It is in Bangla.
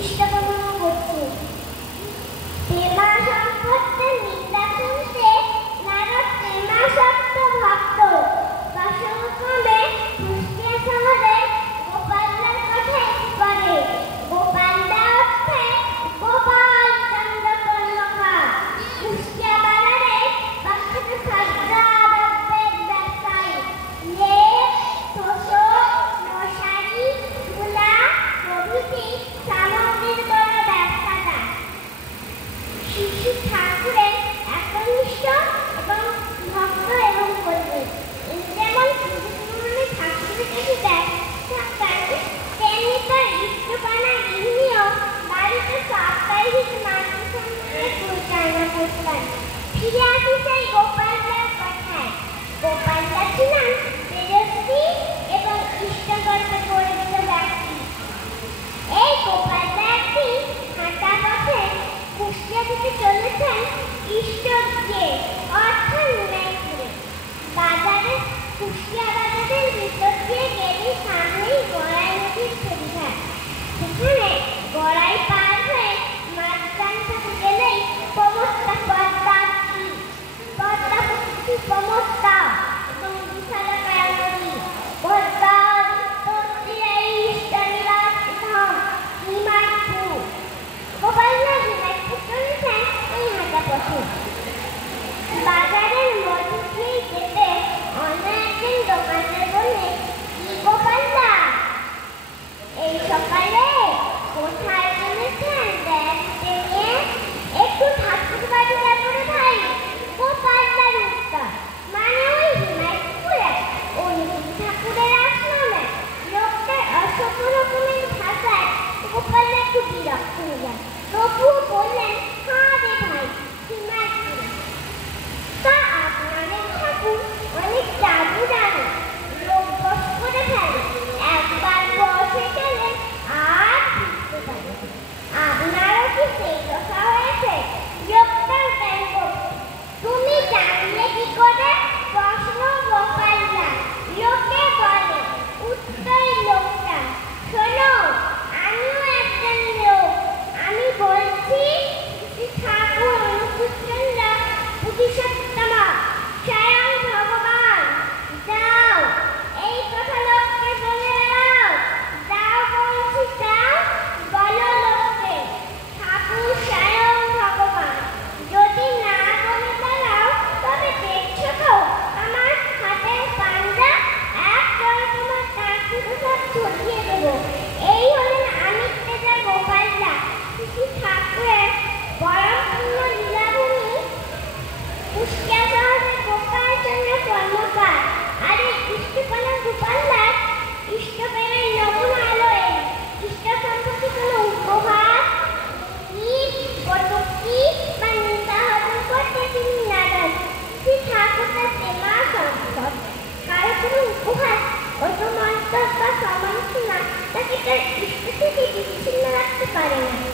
ইষ্টকামনা করছে। প্রেমা সম্পত্তির নিন্দা শুনতে নারদ প্রেমাসক্ত ভক্ত প্রসঙ্গক্রমে কুষ্টিয়া শহরে গোপালদার কথা করে। গোপালদা অর্থে গোপাল চন্দ্র কর্মকার। কুষ্টিয়া বাজারে প্রখ্যাত সজ্জা দ্রব্যের ব্যবসায়ী। লেপ, তোষক, মশারি, তুলা প্রভৃতি সামগ্রীর বড় ব্যবসাদার। শিশু ঠাকুরের একনিষ্ঠ এবং ভক্ত এবং কর্মী। যেমন ঠাকুরের কাছে থাকতেন তেমনি তার ইষ্টপানা গৃহিণীও বাড়িতে সাপ্তাহিক মাতৃসংসারে পরিচালনা করতেন। ফিরে আসি সেই গোপালদার কথায়। গোপালদা ছিলেন তেজস্বী এবং ইষ্টগর্ভে পরিচিত ব্যক্তি। এই গোপালদা একদিন হাঁটা পথে কুষ্টিয়া থেকে চলেছেন ইষ্টকে অর্থাৎ নিমাইপুরে। বাজারে কুষ্টিয়া বাজারের ভিতর দিয়ে গেলে সামনেই গড়াই নদীর ফেরিঘাট। সেখানে গড়াই পার হয়ে মাঝখান থেকে গেলেই পমস্তা পমস্তা এবং বিশালাকায় নদী পদ্মা নিমাইপুর। গোপালদা নিমাইপুর চলেছেন এই হাঁটা পথে। বাজারের মধ্য দিয়ে যেতে অন্য একদিন দোকানদার বললেন, কি গোপালদা, এই সকালে কোথায় চলেছেন ব্যাগটা নিয়ে? একটু ঠাকুর বাড়ি যাবো রে ভাই। গোপালদার উত্তর, মানে ওই নিমাইপুরে ওই ঠাকুরের আশ্রমে। লোকটার অসভ্য রকমের ভাষায় গোপালদা একটু বিরক্ত হয়ে যায়। তবুও বললেন, হ্যাঁ রে ভাই, নিমাইপুরে। তা আপনাদের ঠাকুর অনেক জাদু জানে, লোক বশ করে ফেলে। একবার বসে গেলে আর ফিরতে পারে। আপনারও কি সেই দশা হয়েছে? লোকটার ব্যাংক। তুমি জানলে কি করে? প্রশ্ন গোপালদা। লোকে বলে। উত্তর লোকটা, শোনো, আমিও একজন লোক। আমি বলছি ঠাকুর অনুকূলচন্দ্র পুরুষোত্তম স্বয়ং ভগবান। যাও, এই কথা লোককে বলে বেড়াও। যাও বলছি, যাও, বলো লোককে ঠাকুর স্বয়ং ভগবান। যদি না বলে বেড়াও তবে দেখছো তো আমার হাতের পাঞ্জা, এক করে তোমার টাকুরে সব ছড়িয়ে দেবো। এই হলেন আমির তেজা গোপালদা, শ্রী ঠাকুরের পরমপূর্ণ লীলাভূমি কুষ্টিয়া শহরের গোপালচন্দ্র কর্মকার। আর এই ইষ্টকলা গোপালদার ইষ্টপ্রেমের নমুনা হলো এই। ইষ্ট সম্পর্কে কোনো উপহার, কটূক্তি বা নিন্দা হজম করতে তিনি নারাজ। শ্রী ঠাকুর তার প্রেমা সম্পদ। কারো কোনো উপহার, অপমন্তব্য বা সমালোচনা তাকে তার ইষ্ট থেকে বিচ্ছিন্ন রাখতে পারে না।